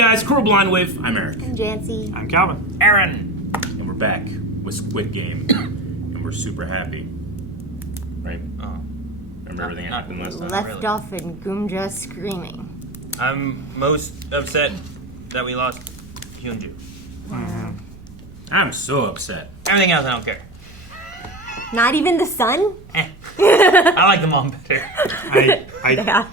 guys, Cruel Blind Wave. I'm Eric. I'm Janci. I'm Calvin. Aaron. And we're back with Squid Game. And we're super happy. Right? Oh. Remember everything that happened last time? Left off and Goomja screaming. I'm most upset that we lost Hyunju. I'm so upset. Everything else I don't care. Not even the son? I like the mom better. Yeah.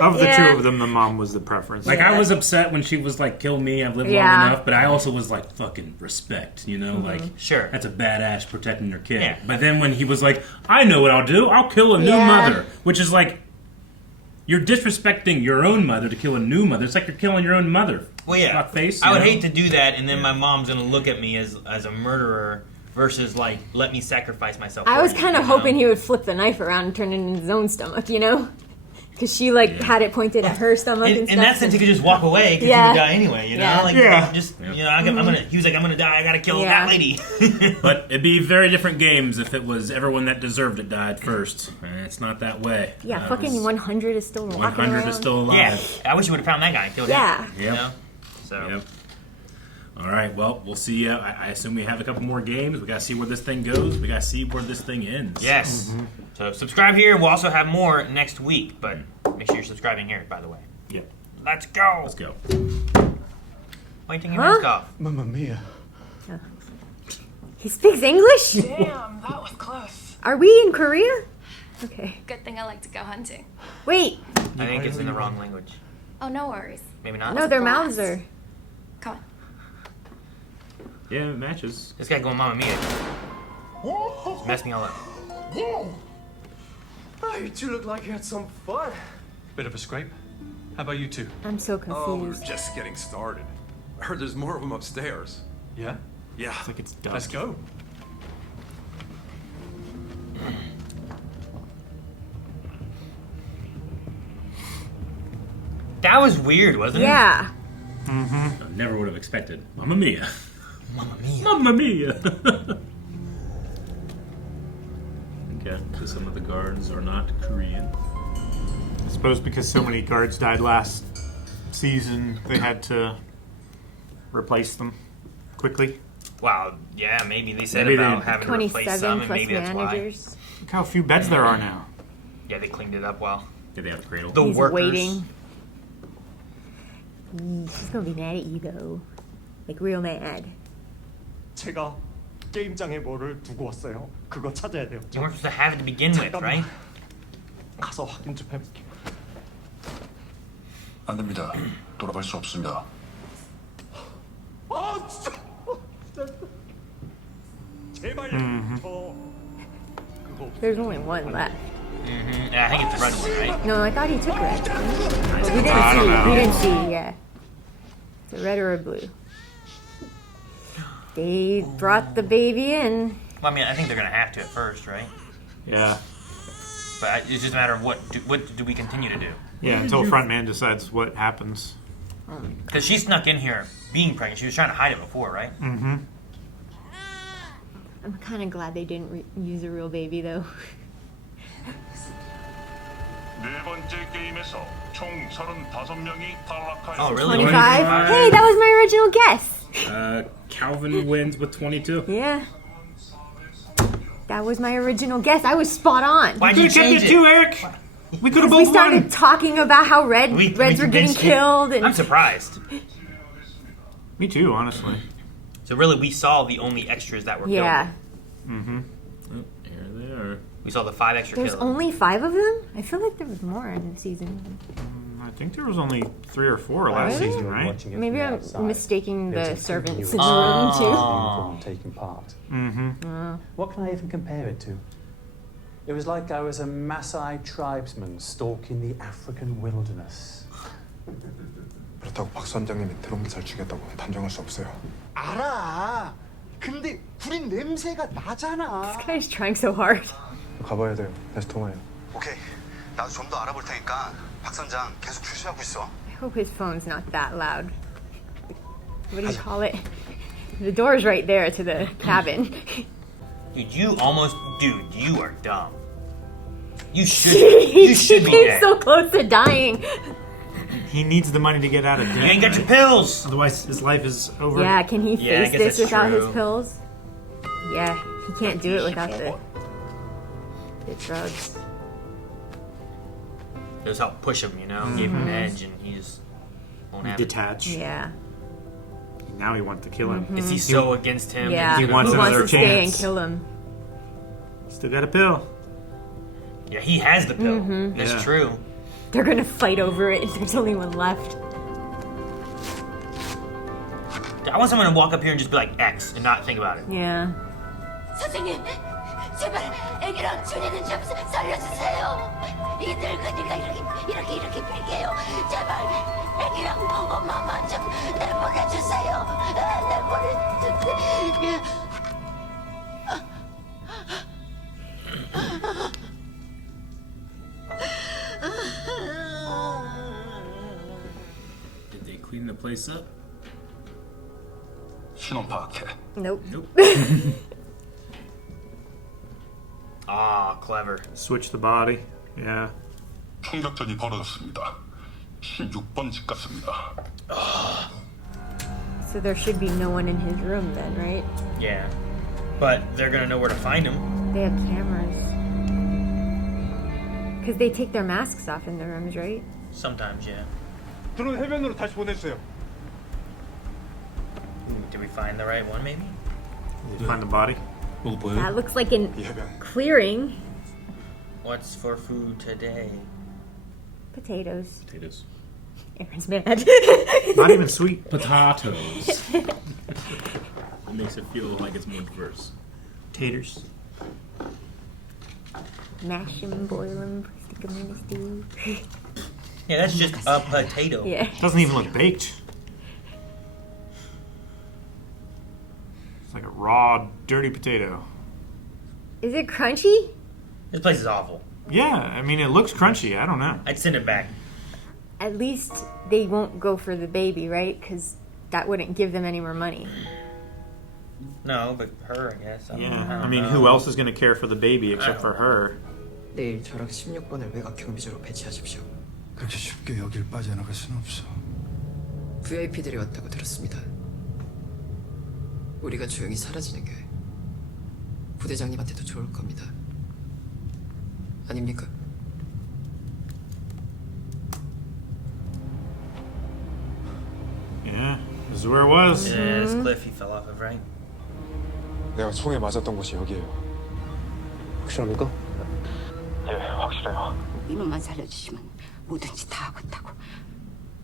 Of the Yeah. two of them, the mom was the preference. Like, I was upset when she was like, kill me, I've lived long enough. But I also was like, fucking respect, you know? Like, Sure. that's a badass protecting your kid. Yeah. But then when he was like, I know what I'll do. I'll kill a new mother. Which is like, you're disrespecting your own mother to kill a new mother. It's like you're killing your own mother. Well, yeah. Fuckface, I would you know? hate to do that, and then my mom's gonna look at me as a murderer versus like let me sacrifice myself. I for was you, kind of you know? hoping he would flip the knife around and turn it in his own stomach, you know? Because she had it pointed at her stomach and stuff. In that sense, he could just walk away because he would die anyway, you know? Yeah. Like, Yeah. just, you know, I'm gonna, he was like, I'm gonna die, I gotta kill that lady. But it'd be very different games if it was everyone that deserved it died first. And it's not that way. Yeah, fucking 100 is still walking 100 around. is still Yeah, alive. I wish you would have found that guy and killed Yeah. him. You know? So. Yep. All right, well, we'll see. I assume we have a couple more games. We got to see where this thing goes. We got to see where this thing ends. Yes. So subscribe here. We'll also have more next week, but make sure you're subscribing here, by the way. Yep. Let's go. Let's go. Waiting your mask off. Mamma mia. He speaks English? Damn, that was close. Are we in Korea? Okay. Good thing I like to go hunting. Wait. I think it's in the wrong language. Oh, no worries. Maybe not. No, their blast. mouths are... Come on. Yeah, it matches. This guy going Mamma Mia. Just messed me all up. Oh, you two look like you had some fun. Bit of a scrape. How about you two? I'm so Oh, we're confused. just getting started. I heard there's more of them upstairs. Yeah? Yeah. It's like it's dusk. Let's go. That was weird, wasn't it? Yeah. I never would have expected. Mamma Mia. Mamma Mia. Mamma Mia. Okay, so some of the guards are not Korean. I suppose because so many guards died last season, they had to replace them quickly. Wow, yeah, maybe they said Maybe they about didn't- having to replace 27 some, and plus maybe that's why. managers. Look how few beds there are now. Yeah, they cleaned it up well. Did they have a cradle? The He's workers. waiting. She's gonna be mad at you though. Like real mad. 제가 게임장에 뭐를 두고 왔어요. 그거 찾아야 돼요. You weren't supposed to have it to begin with, right? 가서 확인 좀 해볼게. 안 됩니다. 돌아갈 수 없습니다. 아, 진짜. 제발 저 그거 There's only one left. Yeah, I think it's the red one, right? No, I thought he took red. But we didn't I don't know. see. We didn't see. Yeah. It's a red or a blue. They brought the baby in. Well, I mean, I think they're gonna have to at first, right? Yeah. But it's just a matter of what do we continue to do? Yeah, until Frontman decides what happens. Because she snuck in here being pregnant. She was trying to hide it before, right? I'm kind of glad they didn't use a real baby though. 네 번째 게임에서 총 35명이 탈락하였습니다. Oh, really? 25. Hey, that was my original guess. Calvin wins with 22. Yeah. That was my original guess. I was spot on. Why'd you change it? Eric. We could have We both started won. talking about how Reds We were getting convinced you. killed, and I'm surprised. Me too, honestly. So really, we saw the only extras that were yeah. killed. Here they are. We saw the 5 extra There's kills. only 5 of them. I feel like there was more in the season. I think there was only 3 or 4 last Really? season, right? Maybe I'm mistaking the servants in the Oh. room too. Taking part. Mm-hmm. What can I even compare it to? It was like I was a Maasai tribesman stalking the African wilderness. 그렇다고 박 선장님이 드론기 설치겠다고 단정할 수 없어요. 알아. 근데 우린 냄새가 나잖아. This guy's trying so hard. 가봐야 돼요. 다시 통화해요. 오케이. 나도 좀 더 알아볼 테니까 박 선장 계속 주시하고 있어. I hope his phone's not that loud. What do you call it? The door's right there to the cabin. Dude, you are dumb. You should be He came dead. so close to dying. He needs the money to get out of debt. You ain't got your pills. Otherwise, his life is over. Yeah, can he Yeah, I face guess this that's without his true. pills? Yeah, he can't do it without the drugs. Those help push him, you know? Gave him an edge and he just won't have it. Detach. Yeah. Now he wants to kill him. Is he so against him? Yeah, that He he's wants gonna another to stay and chance. kill him. Still got a pill. Yeah, he has the pill. That's Yeah. true. They're gonna fight over it if there's only one left. I want someone to walk up here and just be like X and not think about it. Yeah. 선생님, 제발 애기랑 준이는 좀 살려주세요. 이 늙은이가 이렇게 빌게요. 제발 애기랑 엄마만 좀 내보내주세요. 내보내주세요. Did they clean the place up? 신원 파악해. Nope. Ah, clever. Switch the body. Yeah. 총격전이 벌어졌습니다. 16번 집 같습니다. So there should be no one in his room then, right? Yeah. But they're gonna know where to find him. They have cameras. Because they take their masks off in the rooms, right? Sometimes, yeah. 드론 해변으로 다시 보내주세요. Did we find the right one, maybe? Did you find the body? That looks like an clearing. What's for food today? Potatoes. Potatoes. Aaron's mad. Not even sweet. Potatoes. It makes it feel like it's more diverse. Taters. Mash 'em, boil 'em, stick 'em in a stew. Yeah, that's just a potato. Yeah. Doesn't even look baked. It's like a raw, dirty potato. Is it crunchy? This place is awful. Yeah, I mean, it looks crunchy. I don't know. I'd send it back. At least they won't go for the baby, right? Because that wouldn't give them any more money. No, but her, I guess. I Yeah, don't I mean, know. who else is going to care for the baby except for her? 내일 저랑 16번을 외곽 경비조로 배치하십시오. 그렇게 쉽게 여길 빠져나갈 순 없어. VIP들이 왔다고 들었습니다. 우리가 조용히 사라지는 게 부대장님한테도 좋을 겁니다. 아닙니까? Yeah, this is where it was. Yeah, this cliff he fell off of, right? 내가 총에 맞았던 곳이 여기예요. 확실합니까? 예, 확실해요. 이놈만 살려주시면 뭐든지 다 하겠다고.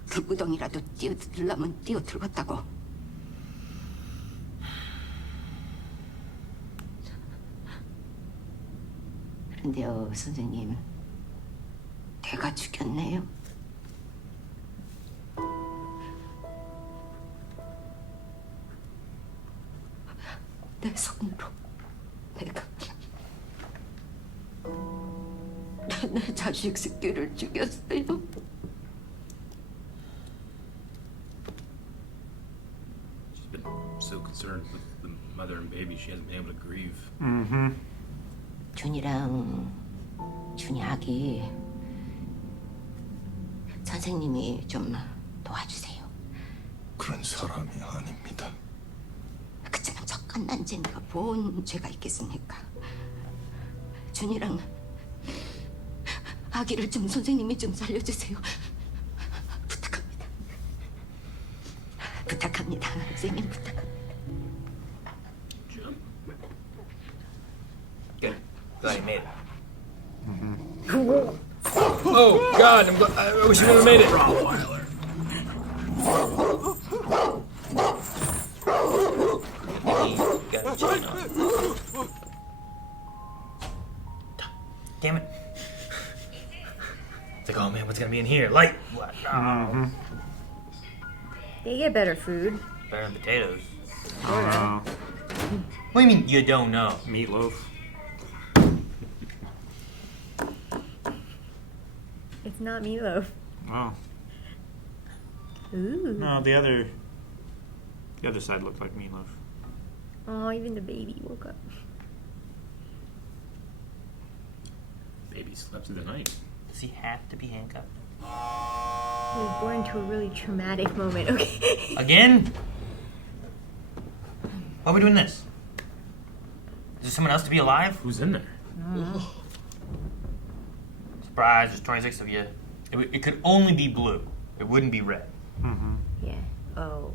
그 무덩이라도 뛰어들려면 뛰어들겠다고. 그런데요, 선생님. 내가 죽였네요. 내 손으로 내가 내 자식 새끼를 죽였어요. She's been so concerned with the mother and baby, she hasn't been able to grieve. Mm-hmm. 준이 아기 선생님이 좀 도와주세요. 그런 사람이 아닙니다. 그치만 척간난 쟤네가 뭔 죄가 있겠습니까? 준이랑 아기를 좀 선생님이 좀 살려주세요. 부탁합니다. 부탁합니다. 선생님 부탁합니다. Good. Glad he made it. Oh, God. I wish he would have made it. He got a chain on. Damn it. It's like, oh man, what's gonna be in here? Light! What? No. They get better food. Better than potatoes. Uh, What do you mean you don't know? meatloaf. It's not meatloaf. Oh. Ooh. No, the other side looked like meatloaf. Oh, even the baby woke up. Baby slept through the night. Does he have to be handcuffed? was born to a really traumatic moment. Okay. Again? Why are we doing this? Is there someone else to be alive? Who's in there? Surprise, there's 26 of you. It could only be blue. It wouldn't be red. Yeah. Oh.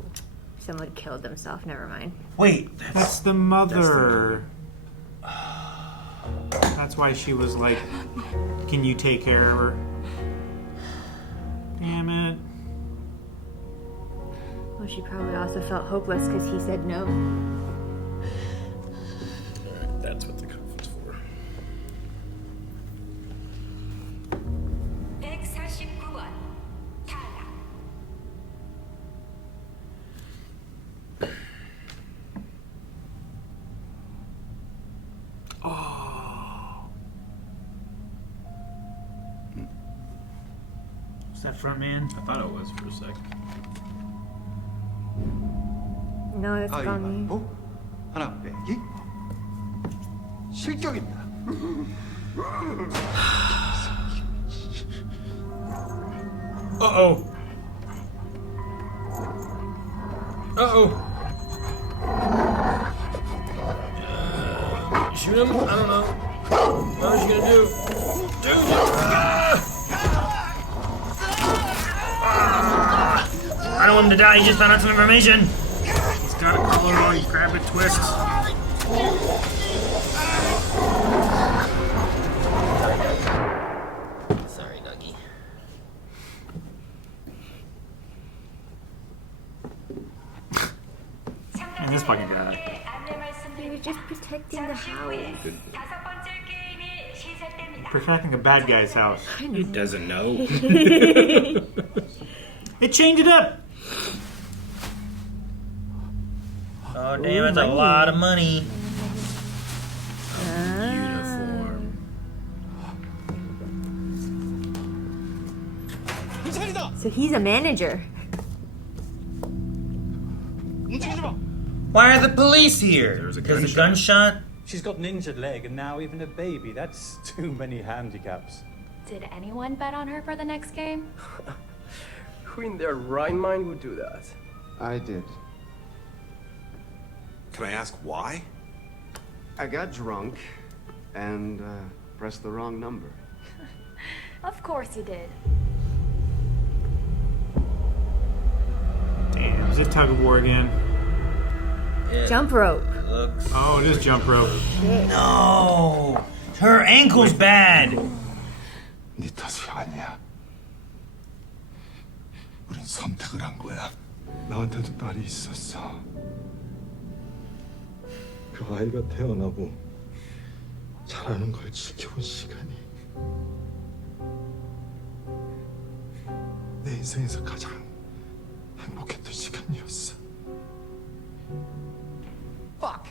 Someone killed himself. Never mind. Wait, That's the mother. That's why she was like, can you take care of her? Damn it. Well, she probably also felt hopeless because he said no. Alright, that's what the coffin's for. 149번 탈락. Is that front man? I thought it was for a sec. No, that's gone. 가위바위보 하나 빼기 실격입니다. Uh-oh. Uh-oh. Shoot him? I don't know. What is he gonna do? I don't want him to die, he just found out some information. He's got a collar on, you grab it, twist. Sorry, Dougie. And this fucking guy. He was just protecting the house. Protecting a bad guy's house. He doesn't know. It changed it up. Oh, damn, that's a lot of money. Uniform. So he's a manager. Why are the police here? There was a Because of gunshot. gunshot? She's got an injured leg and now even a baby. That's too many handicaps. Did anyone bet on her for the next game? Who in their right mind would do that? I did. Can I ask why? I got drunk and pressed the wrong number. Of course you did. Damn, is it tug of war again? Jump rope. Looks... Oh, it is jump rope. No! Her ankle's bad! 네 탓이 아니야. 우린 선택을 한 거야. 나한테도 딸이 있었어. 그 아이가 태어나고 자라는 걸 지켜본 시간이 내 인생에서 가장 행복했던 시간이었어. Fuck!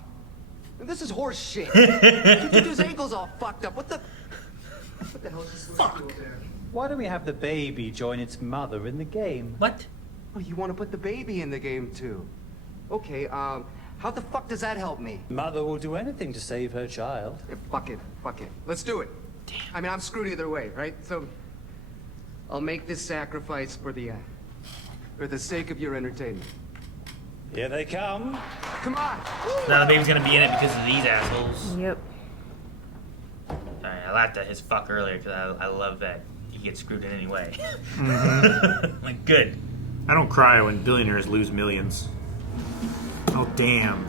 This is horse shit. His ankle's all fucked up. What the hell is this? Fuck! Why don't we have the baby join its mother in the game? What? Oh, you want to put the baby in the game too? Okay, how the fuck does that help me? Mother will do anything to save her child. Yeah, fuck it. Let's do it. Damn. I mean, I'm screwed either way, right? So, I'll make this sacrifice for the sake of your entertainment. Here they come. Come on! Now the baby's gonna be in it because of these assholes. Yep. Sorry, I laughed at his fuck earlier because I love that he gets screwed in any way. Like, good. I don't cry when billionaires lose millions. Oh, damn.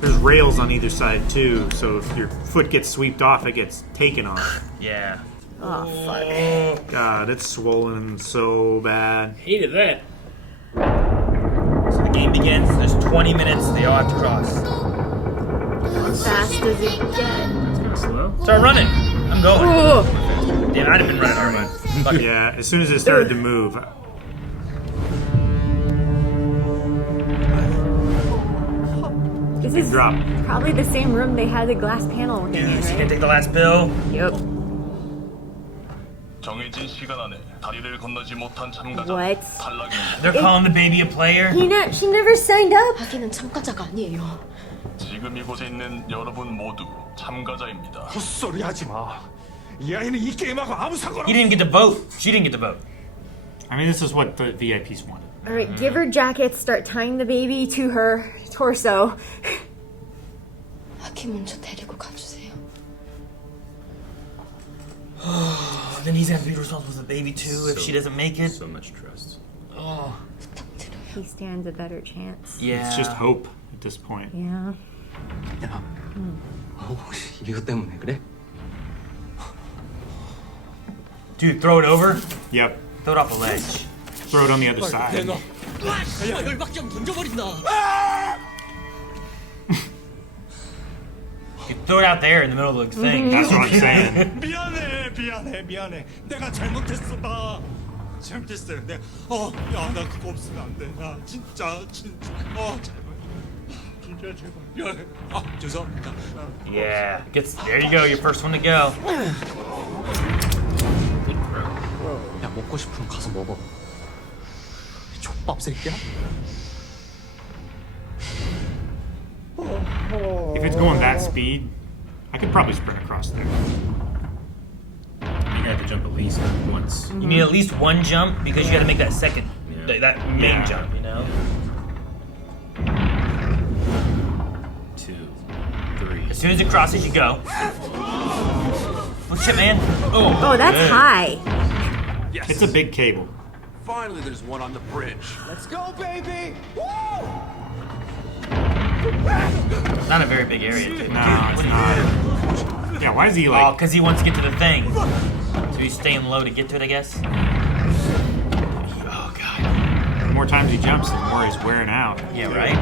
There's rails on either side, too, so if your foot gets swept off, it gets taken off. Yeah. Oh, fuck. God, it's swollen so bad. Hated that. So the game begins. There's 20 minutes. They all have to cross. How fast does it get? That's kind of slow. Start running. I'm going. Oh. Damn, I'd have been running already. Fuck it. Yeah, as soon as it started to move. This is probably the same room they had the glass panel thing in, Dude, she right? gonna take the last pill. Yep. 정해진 시간 안에 다리를 건너지 못한 참가자 What? 탈락입니다. They're calling the baby a player. She never signed up. 자기는 참가자가 아니에요. 지금 이곳에 있는 여러분 모두 참가자입니다. 헛소리 하지 마. 이 아이는 이 게임하고 아무 상관 He didn't get the vote. She didn't get the vote. I mean, this is what the VIPs wanted. All right, give her jackets. Start tying the baby to her torso. 아키 먼저 데리고 가주세요. Then he's gonna be responsible for the baby too if she doesn't make it. So much trust. Oh. He stands a better chance. Yeah. It's just hope at this point. Yeah. 야, 혹시 이거 때문에 그래? Dude, throw it over. Yep. Throw it off a ledge. Throw it on the other side. You throw it out there in the middle of the thing. That's what I'm saying. 미안해. 내가 잘못했어. 나 잘못했어요. 야, 나 그거 없으면 안 돼. 나 진짜, 제발. 진짜 제발. 미안해. 죄송합니다. Yeah. There you go. Your first one to go. 야, 먹고 싶으면 가서 먹어. 족밥 새끼야? If it's going that speed, I could probably sprint across there. You have to jump at least once. You need at least one jump because you got to make that second, that main jump. You know. 2, 3. As soon as it crosses, you go. Oh shit, man! Oh, that's high. Yes. It's a big cable. Finally, there's one on the bridge. Let's go, baby! Woo! It's not a very big area. Dude. No, it's not. Yeah, why is he like... Oh, because he wants to get to the thing. So he's staying low to get to it, I guess. Oh, God. The more times he jumps, the more he's wearing out. Yeah, right?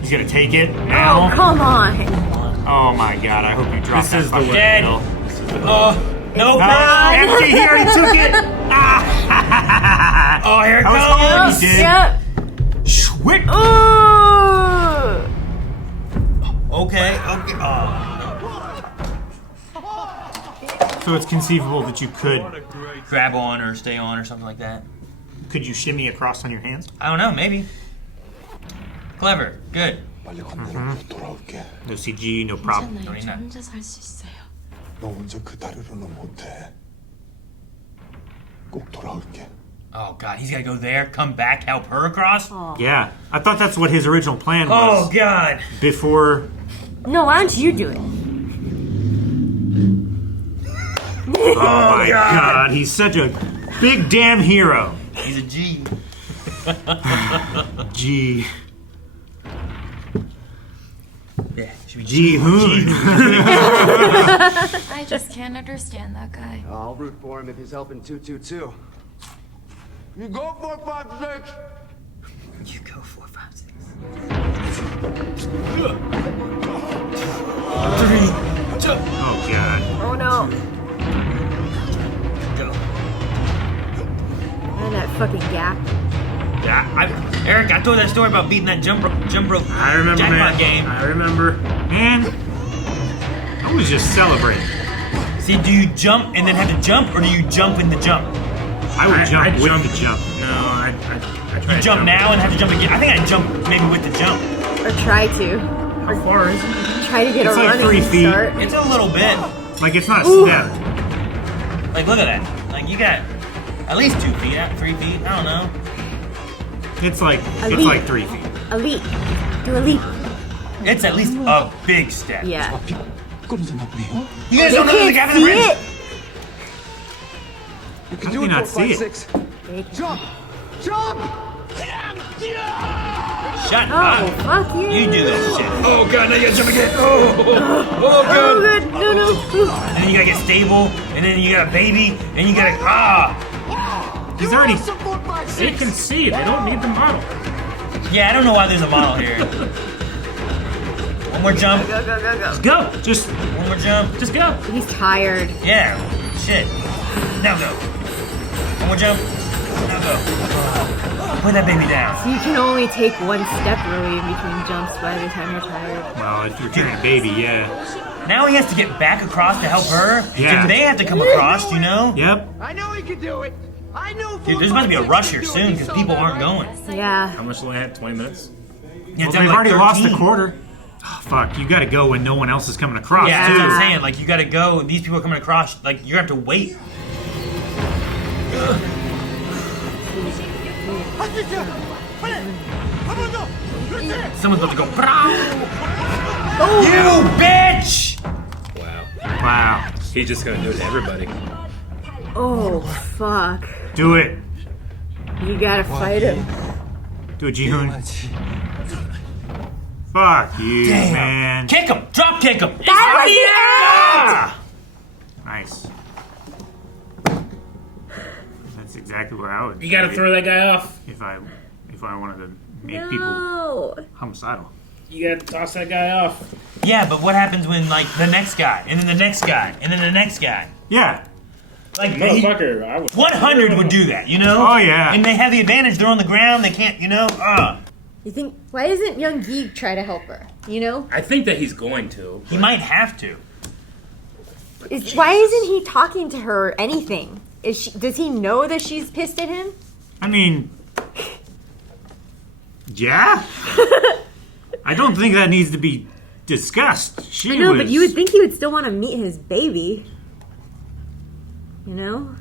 He's gonna take it now. Oh, come on. Oh my God, I hope you drop This that is the fucking dead. pill. No, Empty, he already took it! Oh, here it That comes! was he did. Yep. Schwick! Okay. So it's conceivable that you could... Grab on or stay on or something like that. Could you shimmy across on your hands? I don't know, maybe. Clever. Good. No CG, no problem. No need that. 혼자 살 수 있어요. 너 혼자 그 다리로는 못해. 꼭 돌아올게. Oh, God. He's got to go there, come back, help her across? Yeah, I thought that's what his original plan was. Oh, God. Before... No, why don't you do it? Oh my God, he's such a big damn hero. He's a G. G. Yeah, should be Gi-Hun. I just can't understand that guy. I'll root for him if he's helping 222. You go 456. You go 4, 5, 6. 3. Oh God. Oh, no. Go. And that fucking gap. Yeah, Eric, I told that story about beating that jump rope I remember, jackpot man. game. I remember. Man, I was just celebrating. See, do you jump and then have to jump, or do you jump in the jump? I would jump I'd with jump. the jump. No, I try You to jump now and have to jump again. I think I'd jump maybe with the jump. Or try to. How far is it? Try to get It's a like running 3 feet. start. It's a little bit. Like, it's not a Ooh. step. Like, look at that. Like, you got at least 2 feet, 3 feet. I don't know. It's like leap. 3 feet. A leap. Do a leap. It's at least a big step. Yeah. You guys They don't know the can't gap in the see bridge? it. You How can do do you it, not see it? 456. They can- Jump! Jump! Shut Oh, up. fuck you. You do that shit. Oh, God, now you gotta jump again. Oh, good. No, no. And then you gotta get stable, and then you got a baby, and you gotta, He's already... They can see. They don't need the model. Yeah, I don't know why there's a model here. One more jump. Go, go, go, go. Go! Just... One more jump. Just go. He's tired. Yeah. Shit. Now go. One more jump. Now go. Put that baby down. So you can only take one step really in between jumps by the time you're tired. Well, if you're carrying a baby, yeah. Now he has to get back across to help her. Yeah. And they have to come across, you know? Yep. I know he can do it. I know. Dude, there's about to be a rush here soon because people aren't going. Yeah. How much do I have? 20 minutes? Yeah, Well, it's they've like already lost a 13. quarter. Oh, fuck, you gotta go when no one else is coming across, Yeah, too. that's what I'm saying. Like, you gotta go. These people are coming across. Like, you're gonna have to wait. Someone's about to go. You bitch! Wow. Wow. He's just gonna do it to everybody. Oh, fuck. Do it. You gotta fight him. Do it, Gi-Hun. Fuck you, Damn. man. Kick him! Drop kick him! That Nice. That's exactly what I would do. You gotta throw that guy off. If I wanted to make was people No. homicidal. You gotta toss that guy off. Yeah, but what happens when, like, the next guy, and then the next guy, and then the next guy? Yeah. Like, Motherfucker, I would. 100 would do that, you know? Oh, yeah. And they have the advantage. They're on the ground. They can't, you know? You think, why doesn't young Gi try to help her? You know? I think that he's going to. He might have to. Why isn't he talking to her or anything? Does he know that she's pissed at him? I mean, yeah. I don't think that needs to be discussed. I know, but you would think he would still want to meet his baby. You know?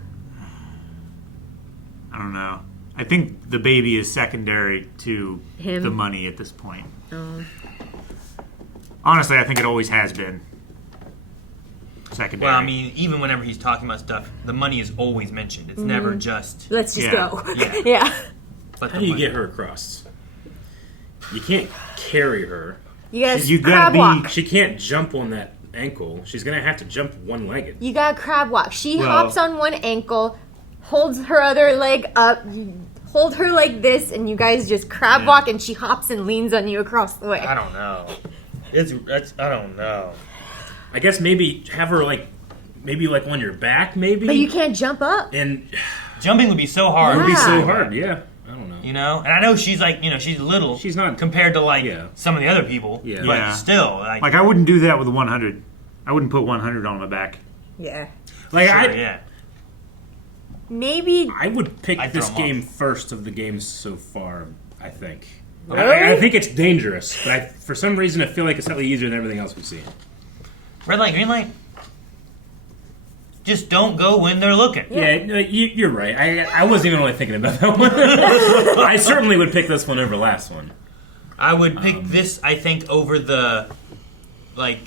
I don't know. I think the baby is secondary to Him? the money at this point. Oh. Honestly, I think it always has been secondary. Well, I mean, even whenever he's talking about stuff, the money is always mentioned. It's never just... Let's just Yeah. go. Yeah. Yeah. But How do you get her across? You can't carry her. You gotta You gotta crab be- walk. She can't jump on that ankle. She's gonna have to jump one-legged. You gotta crab walk. She Well- hops on one ankle, holds her other leg up, you hold her like this, and you guys just crab walk, and she hops and leans on you across the way. I don't know. I don't know. I guess maybe have her maybe on your back, maybe. But you can't jump up. And Jumping would be so hard. it would be so Yeah. hard. Yeah, I don't know. You know? And I know she's like, you know, she's little. She's not compared to like Yeah. some of the other people. Yeah. But Yeah. still, like, Like, I wouldn't do that with a 100. I wouldn't put 100 on my back. Yeah. Like sure, I yeah. Maybe. would pick I'd this throw 'em game first of the games so far. I think. Really? I think it's dangerous, but for some reason I feel like it's slightly easier than everything else we've seen. Red light, green light. Just don't go when they're looking. Yeah, no, you're right. I wasn't even really thinking about that one. I certainly would pick this one over last one. I would pick this, I think, over the, like,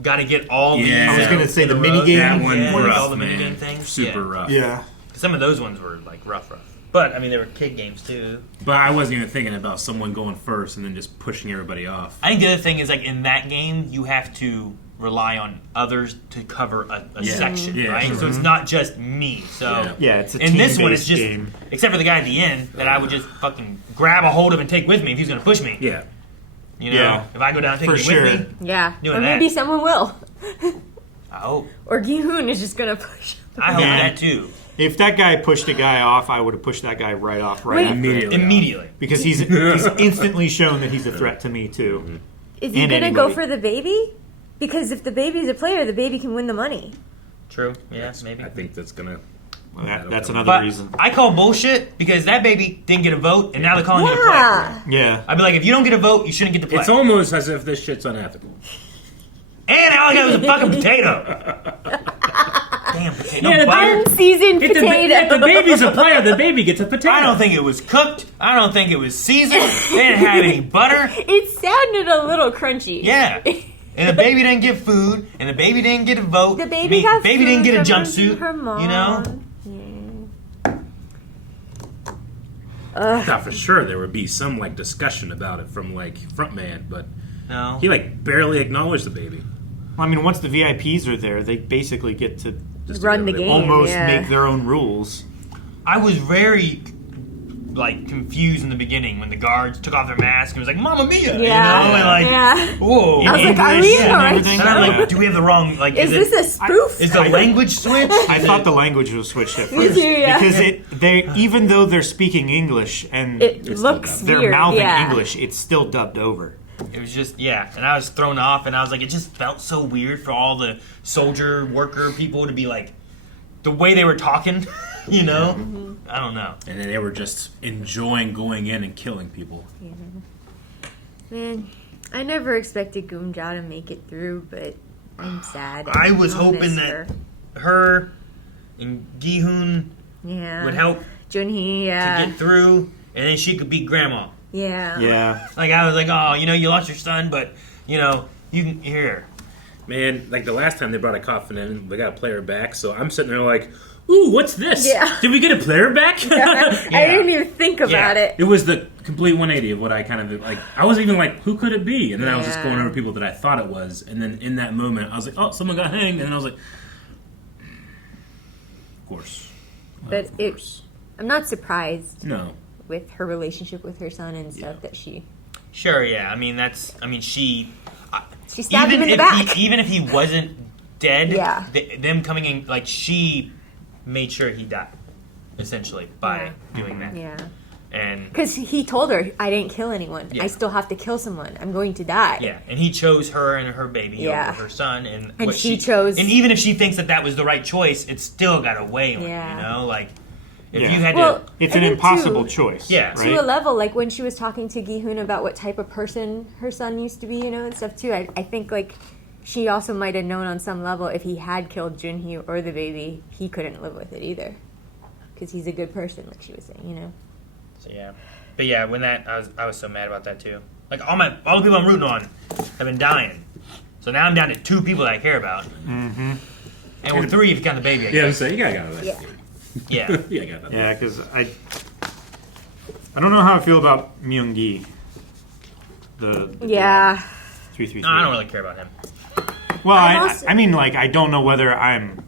gotta get all Yeah. these. I was gonna say in the a mini row. game That one Yeah, rough, all the man. minigame things. Super yeah. rough. Yeah. Some of those ones were, like, rough. But, I mean, they were kid games, too. But I wasn't even thinking about someone going first and then just pushing everybody off. I think the other thing is, like, in that game, you have to rely on others to cover a Yeah. section, Yeah, right? sure. So it's not just me. So Yeah, it's a in this one, it's team-based just game. except for the guy at the end that I would just fucking grab a hold of and take with me if he's going to push me. Yeah. You know, Yeah. if I go down and take For you sure. with me, Yeah. Doing Or maybe that. someone will. I hope. Or Gi-Hun is just gonna push. I hope Yeah. that too. If that guy pushed a guy off, I would have pushed that guy right off Wait. after. Immediately. Because he's instantly shown that he's a threat to me, too. Is he And gonna go anybody. for the baby? Because if the baby's a player, the baby can win the money. True. Yeah, maybe. I think that's gonna. Well, that's another But reason. I call bullshit because that baby didn't get a vote, and now they're calling him a player. Yeah. Yeah. I'd be like, if you don't get a vote, you shouldn't get to play. It's almost as if this shit's unethical. And all I got was a fucking potato. Damn potato. Yeah, No butter. Unseasoned If potato. the baby's a player, the baby gets a potato. I don't think it was cooked. I don't think it was seasoned. They didn't have any butter. It sounded a little crunchy. Yeah. And the baby didn't get food, and the baby didn't get a vote. The baby got baby didn't food get a from jumpsuit. her mom. You know? I thought for sure there would be some discussion about it from frontman, but No. he barely acknowledged the baby. I mean, once the VIPs are there, they basically get to Just Run the whatever they game. want. almost yeah. make their own rules. I was very confused in the beginning when the guards took off their mask and was like, "Mamma Mia!" Yeah. You know, and Yeah. whoa. I was like, are we in the and right everything. And I'm show? like, do we have the wrong? Is this a spoof? Is the language switch? I thought the language was switched at Me first too, yeah. because they even though they're speaking English and It It's looks still they're weird. mouthing yeah. English, it's still dubbed over. It was just, yeah. And I was thrown off, and I was like, it just felt so weird for all the soldier worker people to be like, the way they were talking, you know? I don't know. And then they were just enjoying going in and killing people. Man, I never expected Goomja to make it through, but I'm sad. I was I'll hoping miss that her and Gi-Hun would help Junhee, to get through, and then she could beat Grandma. Yeah. Like, I was like, oh, you lost your son, but, you can, here. Man, like the last time they brought a coffin in, we got a player back, so I'm sitting there like, ooh, what's this? Yeah. Did we get a player back? I didn't even think about it. It was the complete 180 of what I kind of, like, I was even like, who could it be? And then I was just going over people that I thought it was, and then in that moment, I was like, oh, someone got hanged, and then I was like, of course. But I'm not surprised. No. With her relationship with her son and stuff that she... Sure, yeah. She stabbed him in the back. Even if he wasn't dead, Yeah. Them coming in, like, she made sure he died, essentially, by doing that. Yeah. And because he told her, I didn't kill anyone. Yeah. I still have to kill someone. I'm going to die. Yeah, and he chose her and her baby over her son. And And what she chose... And even if she thinks that was the right choice, it's still got to weigh on it, Like, if you had it's an impossible choice. Yeah. Right? To a level, like when she was talking to Gi-Hun about what type of person her son used to be, and stuff too, I think, like, she also might have known on some level if he had killed Junhee or the baby, he couldn't live with it either. Because he's a good person, like she was saying, So, yeah. But, yeah, when I was so mad about that, too. Like, all the people I'm rooting on have been dying. So now I'm down to 2 people that I care about. Mm-hmm. And with 3 if you count the baby, I Yeah, guess. so you gotta go with that. Yeah. Yeah, because I don't know how I feel about Myung-gi. The 333. No, I don't really care about him. Well, I mean, like, I don't know whether I'm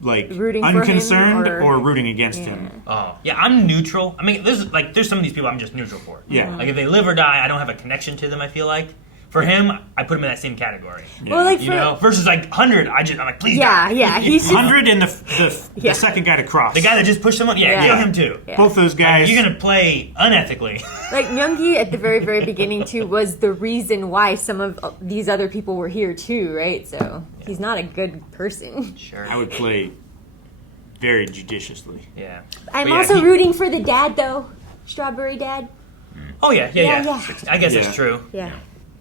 like rooting for him unconcerned or rooting against him. Oh, yeah, I'm neutral. I mean, there's some of these people I'm just neutral for. Yeah. Like, if they live or die, I don't have a connection to them, I feel like. For him, I put him in that same category. Yeah. Well, like, versus like 100, I'm like, please Yeah, die. yeah, he's just- 100 and the second guy to cross. The guy that just pushed someone, kill him too. Yeah. Both those guys. Like, you're gonna play unethically. Like, Myung-gi at the very, very beginning, too, was the reason why some of these other people were here, too, right? So, he's not a good person. Sure. I would play very judiciously. Yeah. I'm also rooting for the dad, though. Strawberry Dad. Oh, yeah. Yeah. I guess that's true. Yeah.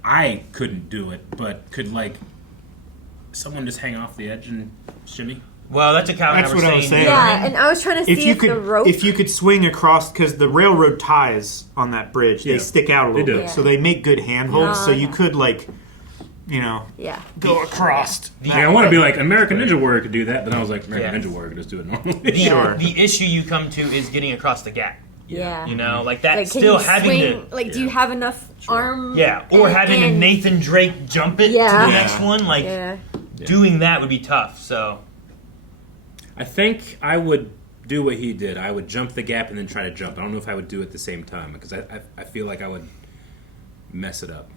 I couldn't do it, but could, like, someone just hang off the edge and shimmy? Well, that's what I was saying. Yeah, and I was trying to see if the rope... If you could swing across, because the railroad ties on that bridge, they Yeah. stick out a little They do. bit, so they make good handholds. So you could, like, go across. Like, I want to be like, American Ninja Warrior could do that, then I was like, American Ninja Warrior could just do it normally. The issue you come to is getting across the gap. Yeah. You know, like that Like, can still you having swing, to... Like, do you have enough arm... Yeah, or having a Nathan Drake jump it to the next one. Like, doing that would be tough, so... I think I would do what he did. I would jump the gap and then try to jump. I don't know if I would do it at the same time, because I feel like I would mess it up.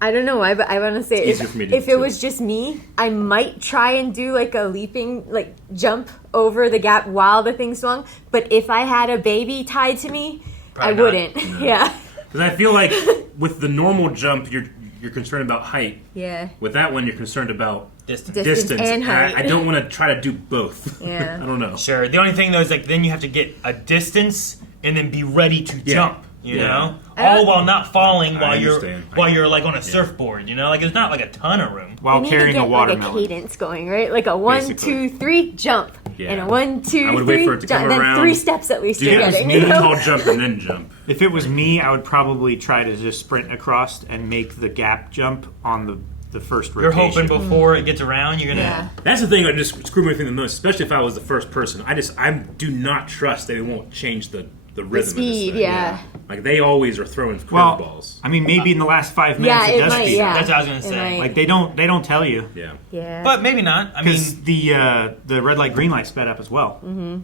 I don't know why, but I want to say It's easier for me to do if it was just me, I might try and do like a leaping, like jump over the gap while the thing swung. But if I had a baby tied to me, Probably I not. wouldn't. No. Yeah. Because I feel like with the normal jump, you're concerned about height. Yeah. With that one, you're concerned about Distance and height. I don't want to try to do both. Yeah. I don't know. Sure. The only thing, though, is like then you have to get a distance and then be ready to jump. You know, all while not falling while you're like on a surfboard. You know, like it's not like a ton of room while You need to get, like a cadence going, right? Like a 1, 2, 3 jump, and a 1, 2, I would 3 wait for it to jump. come Then around. 3 steps at least Do you're it getting. me, You know? I'll jump and then jump. If it was me, I would probably try to just sprint across and make the gap jump on the first You're rotation. hoping before it gets around, you're gonna. That's the thing that just screwed me the most, especially if I was the first person. I do not trust that it won't change the rhythm speed, of this thing. yeah. Like they always are throwing Well, curveballs. I mean, maybe in the last 5 minutes it does speed up. That's what I was gonna say. Like they don't tell you. Yeah. Yeah. But maybe not. I mean, Because the red light, green light sped up as well. Mm-hmm.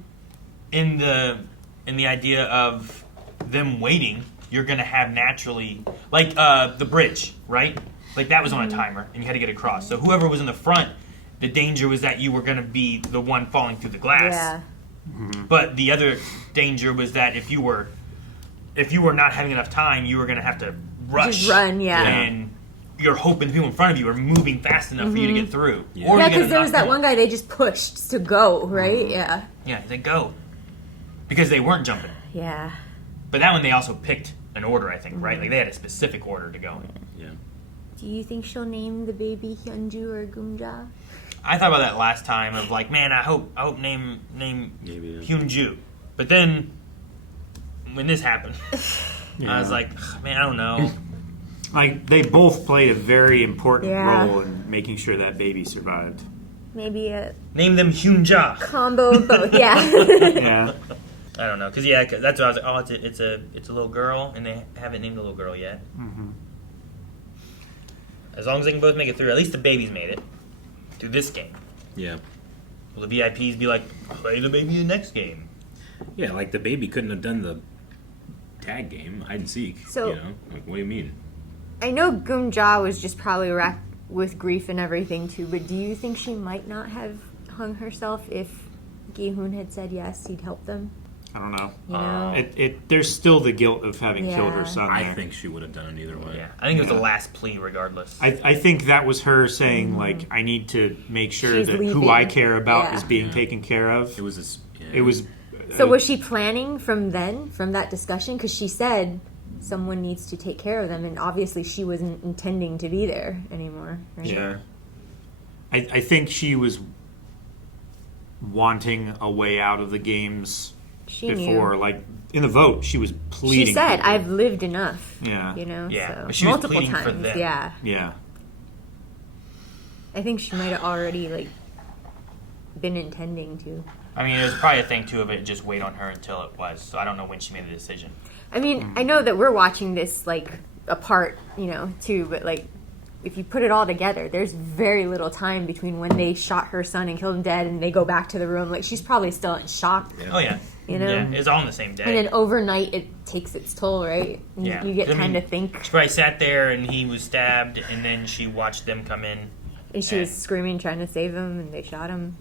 in the idea of them waiting, you're gonna have naturally like the bridge, right? Like that was on a timer, and you had to get across. So whoever was in the front, the danger was that you were gonna be the one falling through the glass. Yeah. But the other danger was that if you were not having enough time, you were gonna have to rush. Just run, yeah. And you're hoping the people in front of you are moving fast enough for you to get through. Yeah, because there was that one guy they just pushed to go, right? Yeah. Yeah, they go because they weren't jumping. Yeah. But that one they also picked an order, I think, right? Like they had a specific order to go in. Yeah. Do you think she'll name the baby Hyunju or Gumja? I thought about that last time of like, man, I hope name Hyunju. But then when this happened, I was like, man, I don't know. Like, they both played a very important Yeah. role in making sure that baby survived. Maybe a Name them Hyunja. combo of both. Yeah. Yeah. I don't know, cause that's what I was like. Oh, it's a little girl, and they haven't named the little girl yet. Mm-hmm. As long as they can both make it through, at least the baby's made it through this game. Yeah. Will the VIPs be like, play the baby in the next game? Yeah, like the baby couldn't have done the tag game, hide and seek. So- you know, like, what do you mean? I know Gumja was just probably racked with grief and everything too, but do you think she might not have hung herself if Gi-Hun had said yes, he'd help them? I don't know. You know? There's still the guilt of having killed her Yeah. son I there. think she would have done it either way. Yeah, I think it was the last plea, regardless. I think that was her saying, like, I need to make sure She's that who leaving. I care about Yeah. is being taken care of. It was. It was. So was she planning from that discussion? Because she said someone needs to take care of them, and obviously she wasn't intending to be there anymore. Right? Yeah. I think she was wanting a way out of the games She before. knew. Like, in the vote, she was pleading. She said, people. "I've lived enough." Yeah. You know. Yeah, So but she was multiple pleading times. for them. Yeah. Yeah. I think she might have already been intending to. I mean, it was probably a thing, too, of it just wait on her until it was. So I don't know when she made the decision. I mean, I know that we're watching this apart, too, but if you put it all together, there's very little time between when they shot her son and killed him dead and they go back to the room. Like, she's probably still in shock. Yeah. Oh, yeah. You know? Yeah, it's all on the same day. And then overnight, it takes its toll, right? And Yeah. You get I mean, time to think. She probably sat there and he was stabbed, and then she watched them come in. And she was screaming, trying to save him, and they shot him.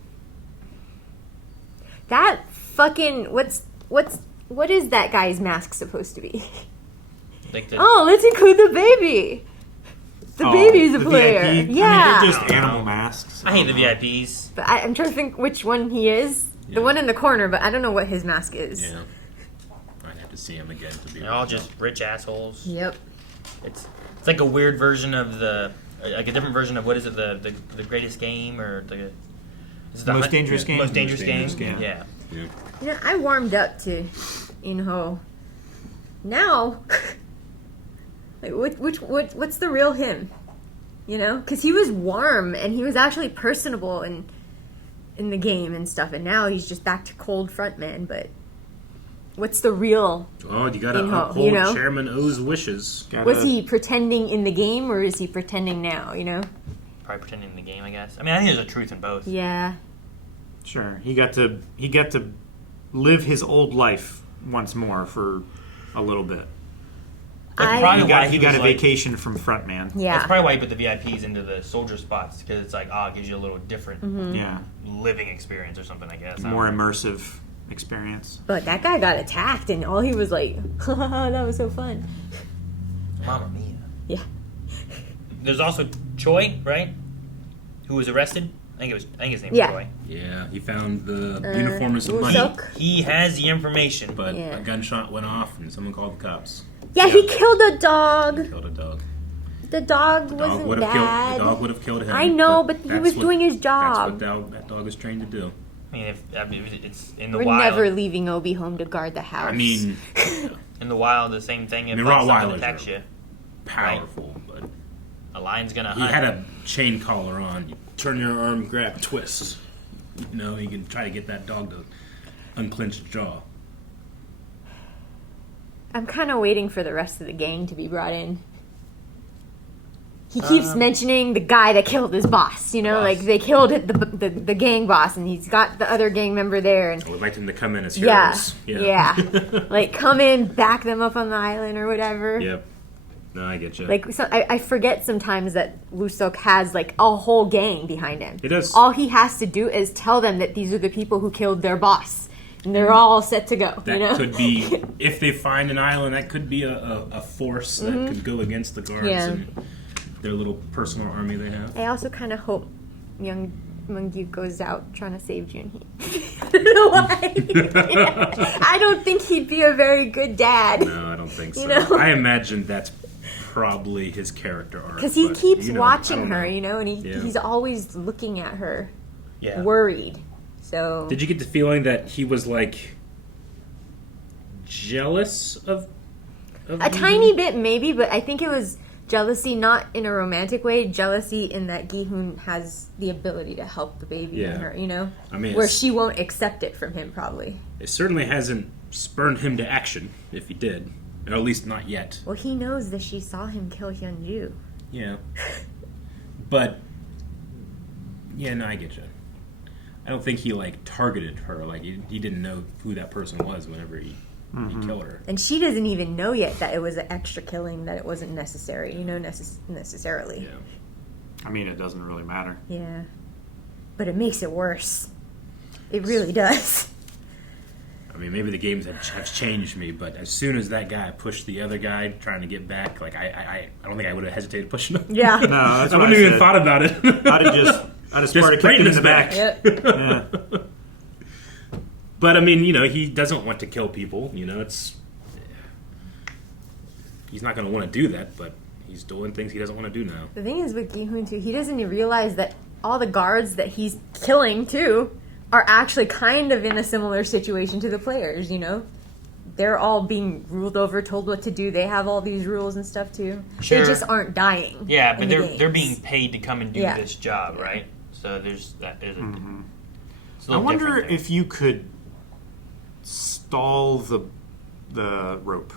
That fucking... What is that guy's mask supposed to be? Like Oh, let's include the baby! The baby's a the player. VIP. Yeah. I mean, they're just animal masks. I hate the VIPs. But I'm trying to think which one he is. The one in the corner, but I don't know what his mask is. Yeah. I'd have to see him again to be They're all just rich assholes. Yep. It's like a weird version of a different version of what is it, the greatest game, or the... Is it the Most Dangerous Game? Most dangerous game? Yeah. I warmed up to In-ho. Now, what's the real him? Because he was warm and he was actually personable in the game and stuff, and now he's just back to cold frontman. But what's the real? Oh, you gotta In-ho, uphold Chairman O's wishes. Was he pretending in the game, or is he pretending now? Probably pretending in the game, I guess. I mean, I think there's a truth in both. Yeah. Sure. He got to live his old life once more for a little bit. Probably why he he got was a vacation from frontman. Yeah. That's probably why he put the VIPs into the soldier spots, because it's like, it gives you a little different living experience or something, I guess. More immersive experience. But that guy got attacked, and all he was like, that was so fun. Mamma mia. Yeah. There's also Choi, right? Who was arrested? I think his name was Yeah. Choi. Yeah, he found the uniform and some Woo-suk. money. He has the information. But Yeah. a gunshot went off and someone called the cops. Yeah, he killed a dog. Killed a dog. The dog The wasn't would have bad. killed. The dog would have killed him. I know, but he that's was doing his job. That's what that dog is trained to do. I mean, if it's in the We're wild. never leaving Obi home to guard the house. I mean, in the wild, the same thing. If I mean, like, Rottweilers someone attacks are you, powerful, but a lion's gonna he hunt. had a chain collar on. You turn your arm, grab, twist. You can try to get that dog to unclench its jaw. I'm kind of waiting for the rest of the gang to be brought in. He keeps mentioning the guy that killed his boss. Like they killed the gang boss, and he's got the other gang member there. And I would like them to come in as yeah, heroes. yeah, like come in, back them up on the island or whatever. Yep. No, I get you. I forget sometimes that Woo-suk has a whole gang behind him. He does. All he has to do is tell them that these are the people who killed their boss, and they're all set to go. That could be, if they find an island, that could be a force that could go against the guards and their little personal army they have. I also kind of hope young Mungyu goes out trying to save Junhee. I don't know why. I don't think he'd be a very good dad. No, I don't think so. You know? I imagine that's probably his character arc. Because he but, keeps you know, watching I don't her, know. you know, and Yeah. he's always looking at her, Yeah. worried. So Did you get the feeling that he was like jealous of a tiny bit maybe, but I think it was jealousy, not in a romantic way, jealousy in that Gi-Hun has the ability to help the baby in Yeah. her, you know? I mean, where it's- she won't accept it from him, probably. It certainly hasn't spurned him to action, if he did. Or at least not yet. Well, he knows that she saw him kill Hyunju. Yeah. But, yeah, no, I get you. I don't think he, like, targeted her. Like, he didn't know who that person was whenever he killed her. And she doesn't even know yet that it was an extra killing, that it wasn't necessary, you know, necessarily. Yeah. I mean, it doesn't really matter. Yeah. But it makes it worse. It really does. I mean, maybe the games have changed me, but as soon as that guy pushed the other guy trying to get back, like, I don't think I would have hesitated pushing him. Yeah. No, that's I what wouldn't I even said. thought about it. I'd have Sparta kicked him in the back. Yep. Yeah. But I mean, you know, he doesn't want to kill people. You know, he's not going to want to do that, but he's doing things he doesn't want to do now. The thing is with Gi-Hun, too, he doesn't even realize that all the guards that he's killing, too, are actually kind of in a similar situation to the players, you know? They're all being ruled over, told what to do. They have all these rules and stuff, too. Sure. They just aren't dying. Yeah, in but the they're games. being paid to come and do Yeah. this job, right? So there's that. It's a I little wonder different there. if you could stall the rope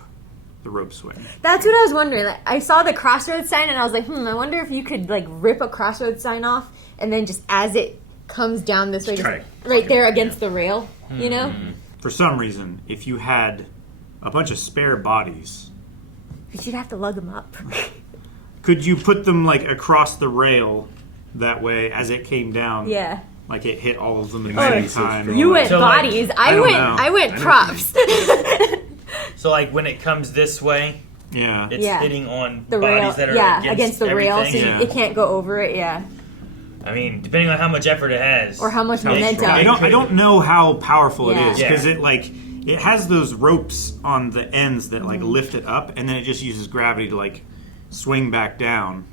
swing. That's what I was wondering. Like, I saw the crossroads sign, and I was like, I wonder if you could, like, rip a crossroads sign off, and then just as it comes down this way, just try right there against the rail, you know? For some reason, if you had a bunch of spare bodies, But you'd have to lug them up. could you put them like across the rail that way as it came down? Yeah. Like it hit all of them at Oh, the same time. You went So, like, bodies. I don't know. I went props. So like when it comes this way, Yeah. it's Yeah. hitting on The bodies rail, that are yeah, against the rail, so everything. Yeah. it can't go over it. Yeah, I mean, depending on how much effort it has, or how much How momentum. strong. I don't know how powerful Yeah. it is because it has those ropes on the ends that Mm-hmm. like lift it up, and then it just uses gravity to like swing back down.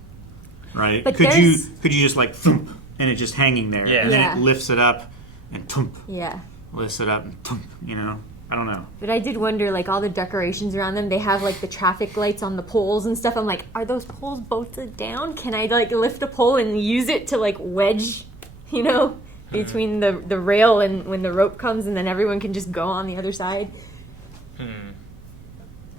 Right? But could you there's- just like thump, and it just hanging there, Yeah. and then Yeah. it lifts it up and thump, Yeah, lifts it up and thump. You know, I don't know. but I did wonder, like all the decorations around them. They have like the traffic lights on the poles and stuff. I'm like, are those poles bolted down? Can I like lift a pole and use it to like wedge, you know, between the rail and when the rope comes, and then everyone can just go on the other side?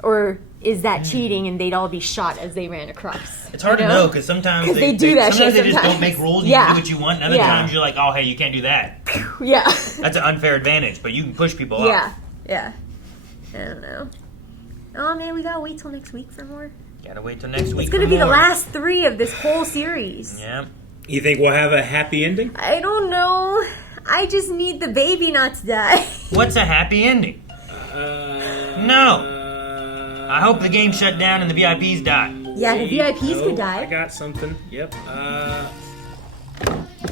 Or is that cheating and they'd all be shot as they ran across? it's hard you to know because sometimes 'Cause they do that sometimes shit they just don't make sometimes. rules. You Yeah. can do what you want. And other Yeah. times you're like, oh hey, you can't do that. Yeah. That's an unfair advantage, but you can push people Yeah. up. Yeah. I don't know. Oh man, we gotta wait till next week for more. Gotta wait till next week. It's gonna for be the more. last 3 of this whole series. Yeah. You think we'll have a happy ending? I don't know. I just need the baby not to die. What's a happy ending? No. I hope the game shut down and the VIPs die. Yeah, the VIPs could I die. got something. Yep.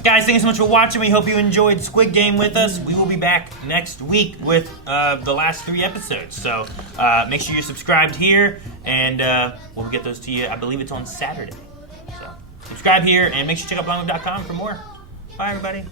Guys, thanks so much for watching. We hope you enjoyed Squid Game with us. We will be back next week with the last 3 episodes. So make sure you're subscribed here, and we'll get those to you. I believe it's on Saturday. So subscribe here, and make sure you check out blindwave.com for more. Bye, everybody.